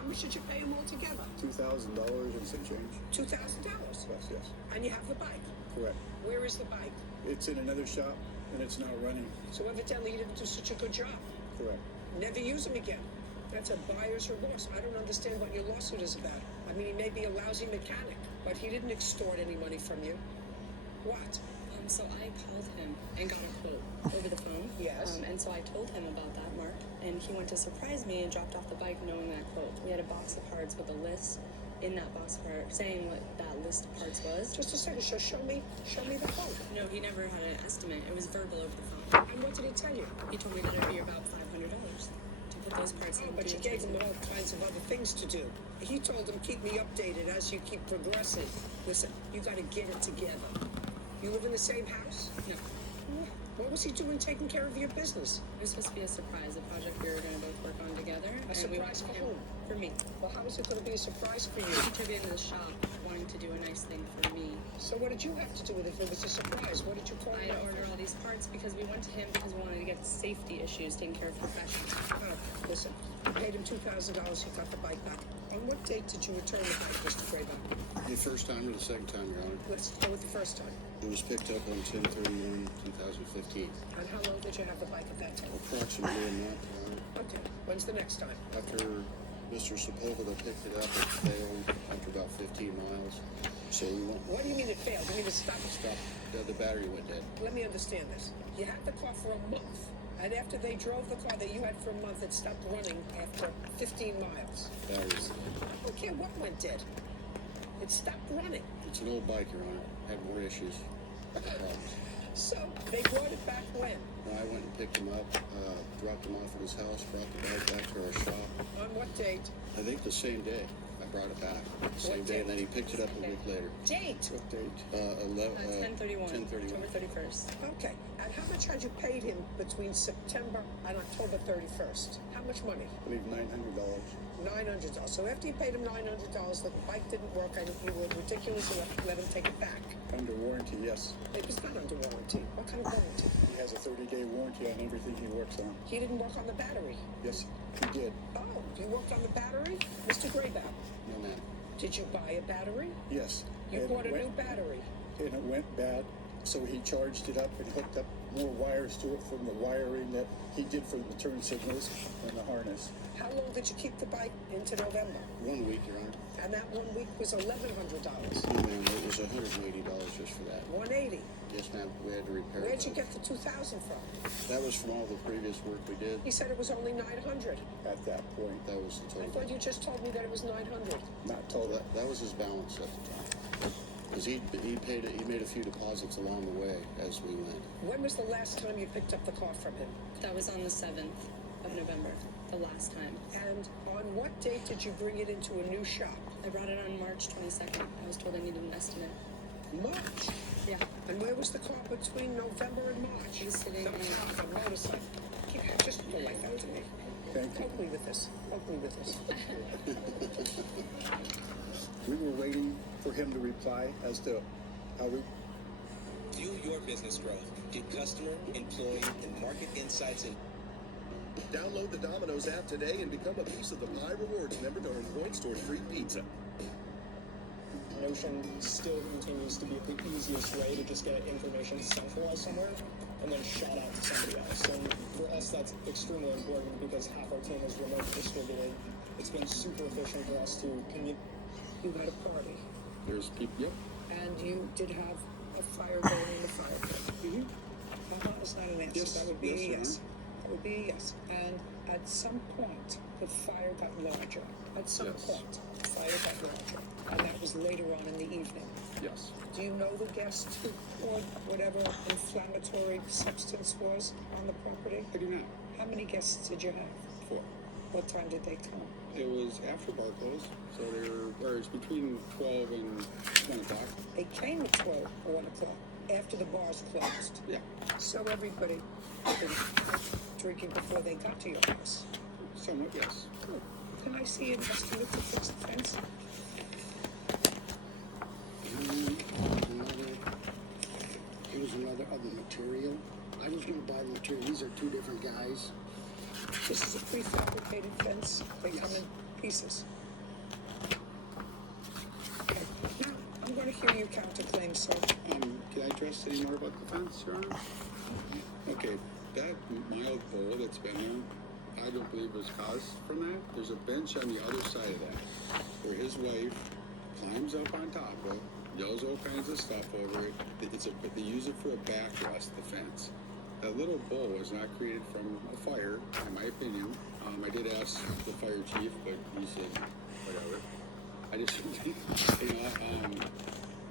How much did you pay him altogether? $2,000 and some change. $2,000? Yes. And you have the bike? Correct. Where is the bike? It's in another shop, and it's not running. So evidently you didn't do such a good job. Correct. Never use them again. That's a buyer's remorse. I don't understand what your lawsuit is about. I mean, he may be a lousy mechanic, but he didn't extort any money from you. What? So I called him and got a quote over the phone. Yes. And so I told him about that, Mark, and he went to surprise me and dropped off the bike knowing that quote. We had a box of parts with a list in that box of parts saying what that list of parts was. Just a second, show me the quote. No, he never had an estimate. It was verbal over the phone. And what did he tell you? He told me that it would be about $500 to put those parts in. But you gave him all kinds of other things to do. He told him, keep me updated as you keep progressing. Listen, you got to get it together. You live in the same house? No. What was he doing taking care of your business? It was supposed to be a surprise, a project we were going to both work on together. A surprise for whom? For me. Well, how is it going to be a surprise for you? He took it into the shop wanting to do a nice thing for me. So what did you have to do with it if it was a surprise? What did you call I him? had to order all these parts because we went to him because we wanted to get safety issues taken care of professionally. Listen, you paid him $2,000, he got the bike back. On what date did you return the bike, Mr. Grayback? The first time or the second time, Your Honor? Let's go with the first time. It was picked up on 10/31/2015. And how long did you have the bike at that time? Approximately a month, Your Honor. Okay, when's the next time? After Mr. Sepulveda picked it up, it failed after about 15 miles. So we went, What do you mean it failed? You mean it stopped? the battery went dead. Let me understand this. You had the car for a month, and after they drove the car that you had for a month, it stopped running after 15 miles. Battery's, I don't care what went dead. It stopped running. it's an old bike, Your Honor. Had more issues. Problems. So they brought it back when? I went and picked him up, dropped him off at his house, brought the bike back to our shop. On what date? I think the same day. I brought it back. Same day, and then he picked it up a week later. Date? What date? 10/31, 10/31. October 31st. Okay. And how much had you paid him between September and October 31st? How much money? I believe $900. $900. So after you paid him $900, the bike didn't work, and you were ridiculous enough to let him take it back. Under warranty, yes. It was not under warranty. What kind of warranty? He has a 30-day warranty on everything he works on. He didn't work on the battery. Yes, he did. Oh, you worked on the battery? Mr. Grayback, No, ma'am. did you buy a battery? Yes. You And bought a it new went- battery. And it went bad, so he charged it up and hooked up more wires to it from the wiring that he did for the turn signals and the harness. How long did you keep the bike into November? 1 week, Your Honor. And that 1 week was $1,100. No, ma'am. It was $180 just for that. $180. Yes, ma'am. We had to repair Where'd it. you get the $2,000 from? That was from all the previous work we did. He said it was only $900. At that point, That was the I total. thought you just told me that it was $900. not total. That was his balance at the time. Because he made a few deposits along the way as we went. When was the last time you picked up the car from him? That was on the 7th of November, the last time. And on what date did you bring it into a new shop? I brought it on March 22nd. I was told I needed an estimate. March. Yeah. And where was the car between November and March? It was sitting the in- car, the motorcycle. Yeah, just go like that to me. Thank you. Help me with this. Help me with this. We were waiting for him to reply as to how we... Fuel your business growth. Get customer, employee, and market insights and Download the Domino's app today and become a piece of the Pi Rewards member to earn points toward free pizza. Notion still continues to be the easiest way to just get information centralized somewhere and then shot out to somebody else. And for us, that's extremely important because half our team is remote distributed. It's been super efficient for us to communicate. You had a party, There's people. Yep. and you did have a fire going in the fire pit. That's not an answer. Yes, That would be yes, a Your yes. That would be a yes. And at some point, the fire got larger. At some Yes. point, the fire got larger. And that was later on in the evening. Yes. Do you know the guest who poured whatever inflammatory substance was on the property? I do not. How many guests did you have? 4. What time did they come? It was after bar closed, so it's between 12 and 1 o'clock. They came at 12 or 1 o'clock, after the bars closed. Yeah. So everybody had been drinking before they got to your house. Somewhat, yes. Good. Can I see an estimate to fix the fence? It was another other material. I was going to buy the material. These are two different guys. This is a prefabricated fence. They come in pieces. Okay, now I'm going to hear your counterclaim, sir. Can I address any more about the fence, Your Honor? Okay, that mild bowl that's been there, I don't believe was caused from that. There's a bench on the other side of that where his wife climbs up on top of, yells all kinds of stuff over it. They use it for a backrest, the fence. That little bowl was not created from a fire, in my opinion. I did ask the fire chief, but he said, whatever. I just,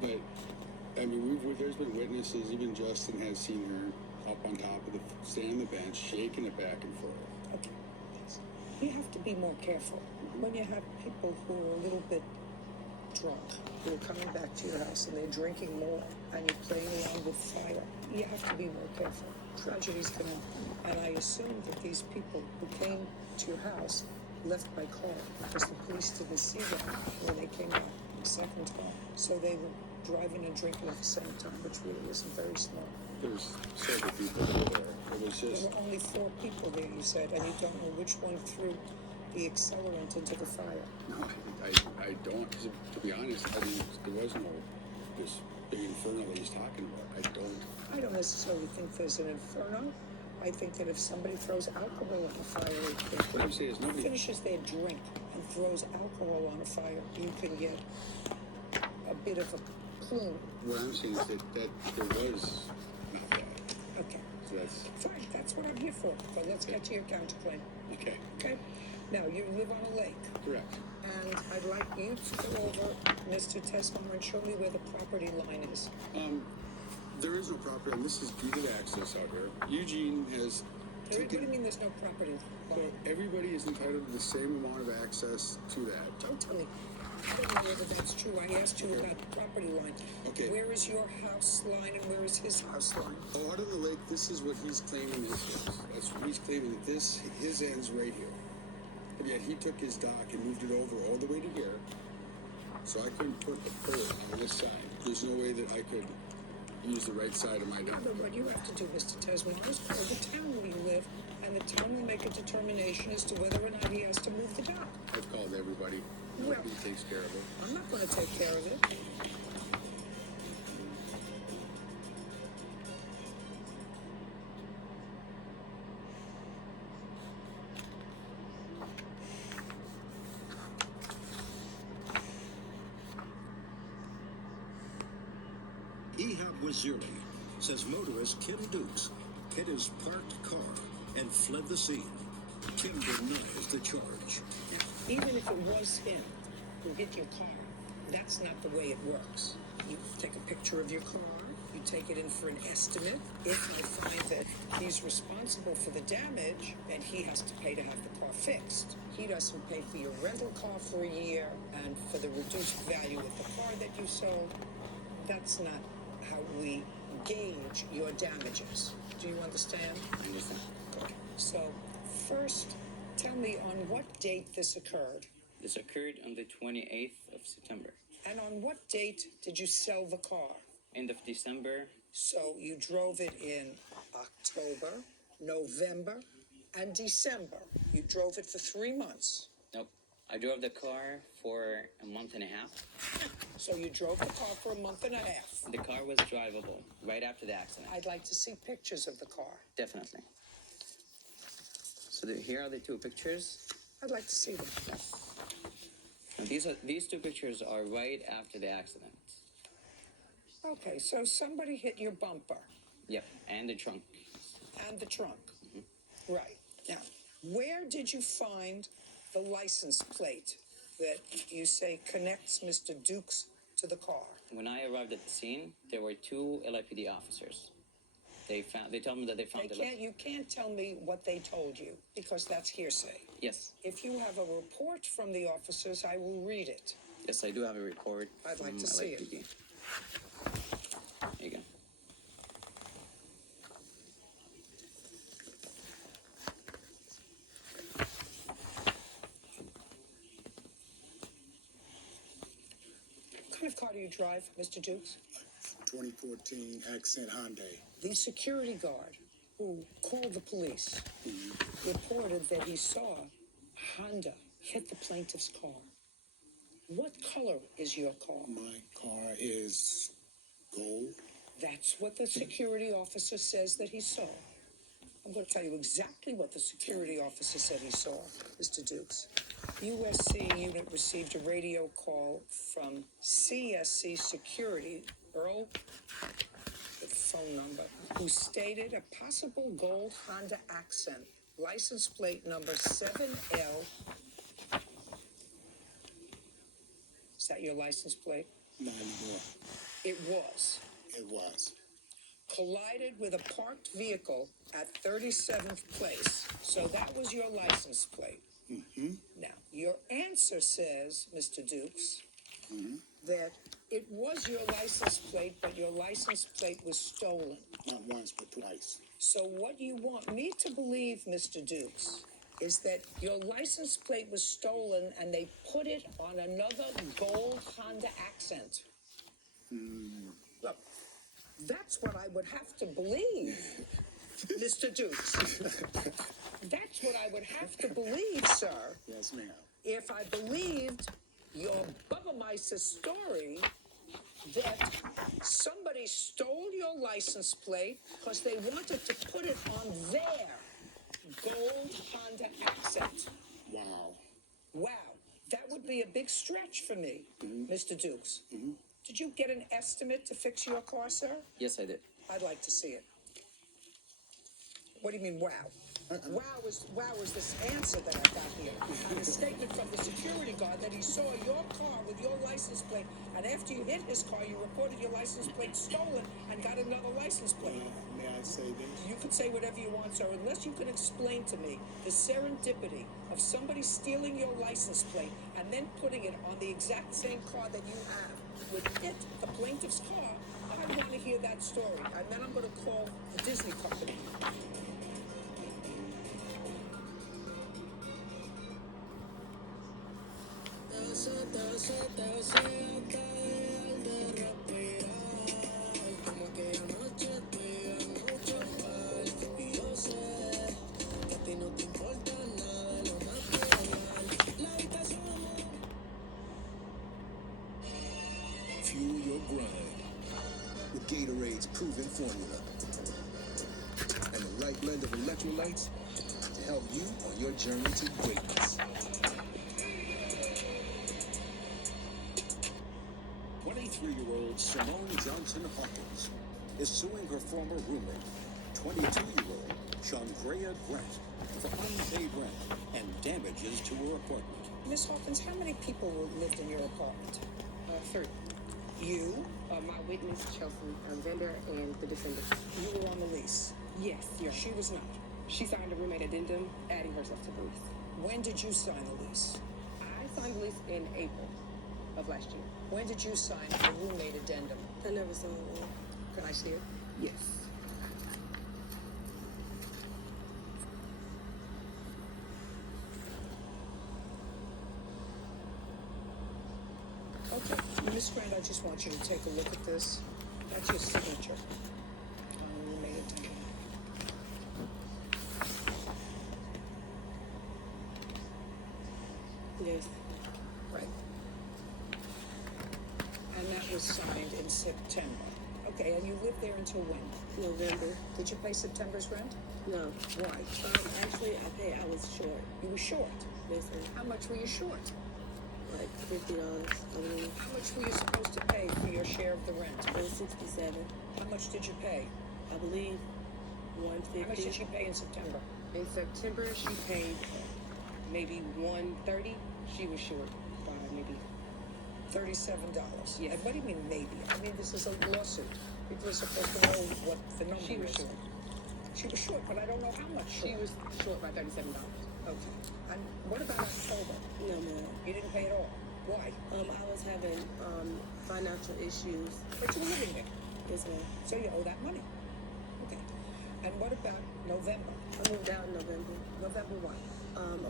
but, I mean, there's been witnesses, even Justin has seen her up on top of stand on the bench, shaking it back and forth. Okay. You have to be more careful when you have people who are a little bit drunk, who are coming back to your house and they're drinking more and you're playing around with fire. You have to be more careful. Tragedies can happen. And I assume that these people who came to your house left by car because the police didn't see them when they came back the second time. So they were driving and drinking at the same time, which really isn't very smart. There's several people there. It was There just, were only 4 people there, you said, and you don't know which one threw the accelerant into the fire. no, I don't, 'cause to be honest, I mean, there was no, this big inferno that he's talking about. I don't necessarily think there's an inferno. I think that if somebody throws alcohol on a fire, What I'm saying is nobody, finishes their drink and throws alcohol on a fire, you can get a bit of a plume. what I'm saying is that there was not that. Okay, So that's, fine, that's what I'm here for. But let's get to your counterclaim. okay, Okay? Now, you live on a lake, correct. and I'd like you to go over, Mr. Tesmar, and show me where the property line is. There is no property, and this is deeded access out here. Eugene has What do you taken, mean there's no property so line? everybody is entitled to the same amount of access to that. Don't tell me. I don't know whether that's true. I asked you about the property line. Okay. Where is your house line and where is his house line? Oh, out of the lake, this is what he's claiming is. That's what he's claiming that this, his end's right here. But yet he took his dock and moved it over all the way to here. So I couldn't put the pole on this side. There's no way that I could use the right side of my dock. But what you have to do, Mr. Tesman, is call the town where you live, and the town will make a determination as to whether or not he has to move the dock. I've called everybody. Nobody takes care of it. I'm not going to take care of it. Ehab Waziri says motorist Kim Dukes hit his parked car and fled the scene. Kim denies the charge. Even if it was him who hit your car, that's not the way it works. You take a picture of your car, you take it in for an estimate. If you find that he's responsible for the damage, then he has to pay to have the car fixed. He doesn't pay for your rental car for a year and for the reduced value of the car that you sold. That's not how we gauge your damages. Do you understand? I understand. Good. So, first, tell me on what date this occurred. This occurred on the 28th of September. And on what date did you sell the car? End of December. So you drove it in October, November, and December. You drove it for 3 months. Nope. I drove the car for a month and a half. So you drove the car for a month and a half. The car was drivable right after the accident. I'd like to see pictures of the car. Definitely. So here are the 2 pictures. I'd like to see them. And these 2 pictures are right after the accident. Okay, so somebody hit your bumper. Yep, and the trunk. And the trunk. Right. Now, where did you find the license plate that you say connects Mr. Dukes to the car? When I arrived at the scene, there were 2 LAPD officers. They told me that they found You can't tell me what they told you because that's hearsay. Yes. If you have a report from the officers, I will read it. Yes, I do have a report. I'd like from to see it. LAPD. Here you go. What kind of car do you drive, Mr. Dukes? 2014 Accent Hyundai. The security guard who called the police reported that he saw a Honda hit the plaintiff's car. What color is your car? My car is gold. That's what the security officer says that he saw. I'm going to tell you exactly what the security officer said he saw, Mr. Dukes. USC unit received a radio call from CSC Security, Earl, the phone number, who stated a possible gold Honda Accent, license plate number 7L. Is that your license plate? Not anymore. It was. It was. Collided with a parked vehicle at 37th place. So that was your license plate. Mm-hmm. Now, your answer says, Mr. Dukes, Mm-hmm. that it was your license plate, but your license plate was stolen. Not once, but twice. So what you want me to believe, Mr. Dukes, is that your license plate was stolen and they put it on another gold Honda Accent. Look, that's what I would have to believe, Mr. Dukes. That's what I would have to believe, sir, Yes, ma'am. if I believed your Bubba story that somebody stole your license plate because they wanted to put it on their gold Honda Accent. Wow. Wow, that would be a big stretch for me, Mr. Dukes. Did you get an estimate to fix your car, sir? Yes, I did. I'd like to see it. What do you mean, wow? Wow is this answer that I got here. And a statement from the security guard that he saw your car with your license plate, and after you hit his car, you reported your license plate stolen and got another license plate. May I say this? You can say whatever you want, sir, unless you can explain to me the serendipity of somebody stealing your license plate and then putting it on the exact same car that you have. With it, the plaintiff's car, I want to hear that story. And then I'm going to call the Disney company. Fuel your grind with Gatorade's proven formula and the right blend of electrolytes to help you on your journey to greatness. 23-year-old Simone Johnson Hawkins is suing her former roommate, 22-year-old Shangrea Grant, for unpaid rent and damages to her apartment. Miss Hawkins, how many people lived in your apartment? 3. You? My witness, Chelsea, vendor, and the defendant. You were on the lease. Yes, Your Honor. She was not. She signed a roommate addendum, adding herself to the lease. When did you sign the lease? I signed the lease in April of last year. When did you sign the roommate addendum? I never saw one. Can I see it? Yes. Okay, Miss Grant, I just want you to take a look at this. That's your signature on the roommate addendum. Yes. Right. And that was signed in September. Okay, and you lived there until when? November. Did you pay September's rent? No. Why? Actually, I was short. You were short. Yes, sir. How much were you short? Like $50, I believe. How much were you supposed to pay for your share of the rent? It was $67. How much did you pay? I believe $150. How much did she pay in September? In September, she paid maybe $130. She was short by maybe $37. Yes. And what do you mean maybe? I mean, this is a lawsuit. People are supposed to know what the number She was is. short. She was short, but I don't know how much short. She was short by $37. Okay. And what about October? No, ma'am. You didn't pay at all. Why? I was having financial issues. But you were living there. Yes, ma'am. So you owe that money. Okay. And what about November? I moved out in November. November what?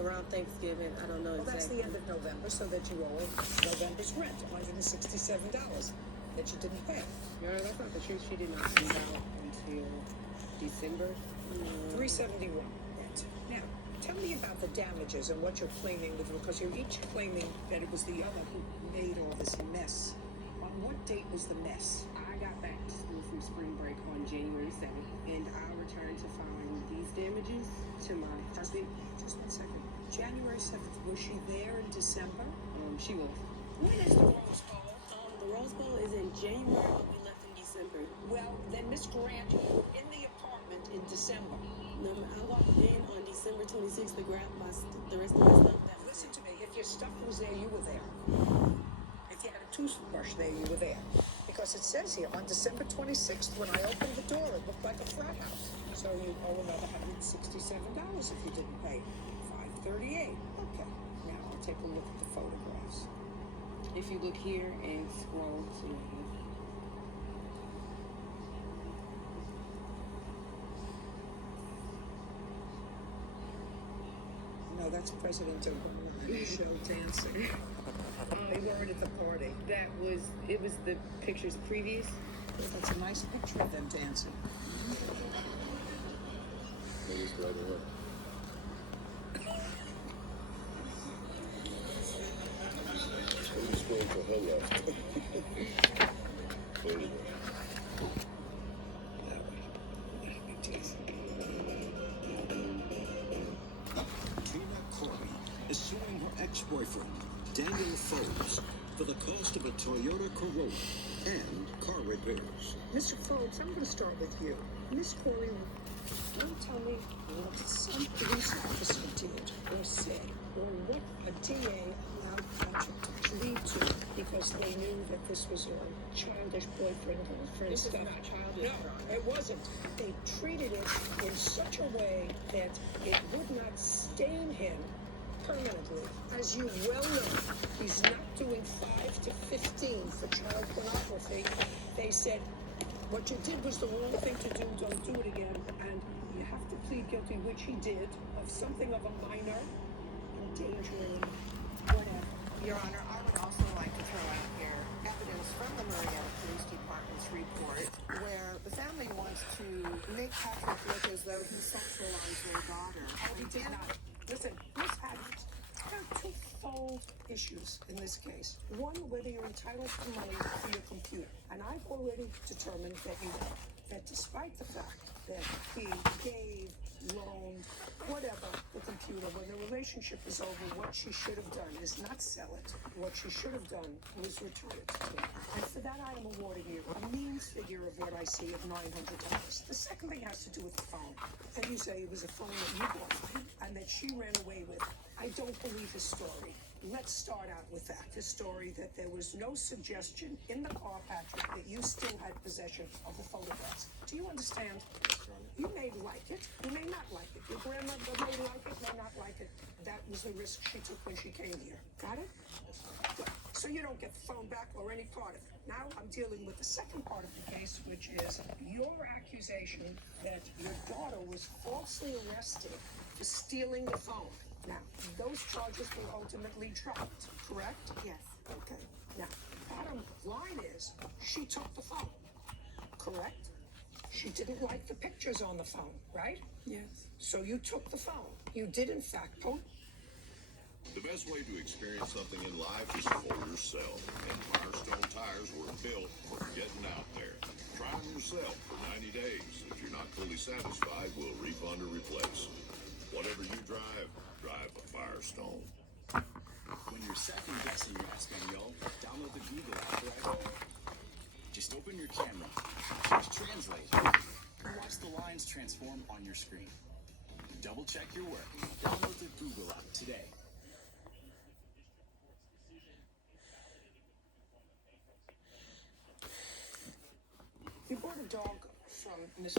Around Thanksgiving. I don't know Well, that's exactly. the end of November, so that you owe November's rent, $167 that you didn't pay. Your Honor, that's not the truth. She did not move out until December. $371 rent. Now, tell me about the damages and what you're claiming with, because you're each claiming that it was the other who made all this mess. On what date was the mess? I got back to school from spring break on January 7th, and I returned to find these damages to my carpet. Just 1 second. January 7th, was she there in December? She was. When is the Rose Bowl? The Rose Bowl is in January, but we left in December. Well, then Miss Grant, you were in the apartment in December. I walked in on December 26th to grab the rest of my stuff. Listen to me, if your stuff was there, you were there. If you had a toothbrush there, you were there. Because it says here, on December 26th, when I opened the door, it looked like a frat house. So you owe another $167 if you didn't pay. $538. Okay, now I'll take a look at the photographs. If you look here and scroll to No, that's President Obama and show dancing. They weren't at the party. it was the pictures previous. That's a nice picture of them dancing. Please, right away. Please go to her left. Anyway. Tina Corby is suing her ex-boyfriend, Daniel Foles, for the cost of a Toyota Corolla and car repairs. Mr. Forbes, I'm going to start with you. Miss Corey, don't tell me what some police officer did or said, or what a DA allowed Patrick to plead to, because they knew that this was a childish boyfriend-girlfriend stuff. This is not childish. No, it wasn't. They treated it in such a way that it would not stain him permanently. As you well know, he's not doing 5 to 15 for child pornography. They said, what you did was the wrong thing to do, don't do it again, and you have to plead guilty, which he did, of something of a minor, endangering, whatever. Your Honor, I would also like to throw out here evidence from the Marietta Police Department's report where the family wants to make Patrick look as though he sexualized their daughter. Oh, he did not. Listen, Miss Patrick, there are twofold issues in this case. One, whether you're entitled to money for your computer. And I've already determined that you are. That despite the fact that he gave, loaned, whatever, the computer, when the relationship is over, what she should have done is not sell it. What she should have done was return it to me. And for that, I am awarding you a mean figure of what I see of $900. The second thing has to do with the phone. And you say it was a phone that you bought and that she ran away with. I don't believe his story. Let's start out with that. The story that there was no suggestion in the car, Patrick, that you still had possession of the photographs. Do you understand? You may like it, you may not like it. Your grandmother may like it, may not like it. That was the risk she took when she came here. Got it? Good. So you don't get the phone back or any part of it. Now I'm dealing with the second part of the case, which is your accusation that your daughter was falsely arrested for stealing the phone. Now, those charges were ultimately dropped, correct? Yes. Okay. Now, bottom line is, she took the phone, correct? She didn't like the pictures on the phone, right? Yes. So you took the phone. You did, in fact, The best way to experience something in life is for yourself. And Firestone tires were built for getting out there. Try them yourself for 90 days. If you're not fully satisfied, we'll refund or replace. Whatever you drive, drive a Firestone. When you're second guessing your Espanol, download the Google app right away. Just open your camera, choose Translate, and watch the lines transform on your screen. Double check your work. Download the Google app today. You bought a dog from Miss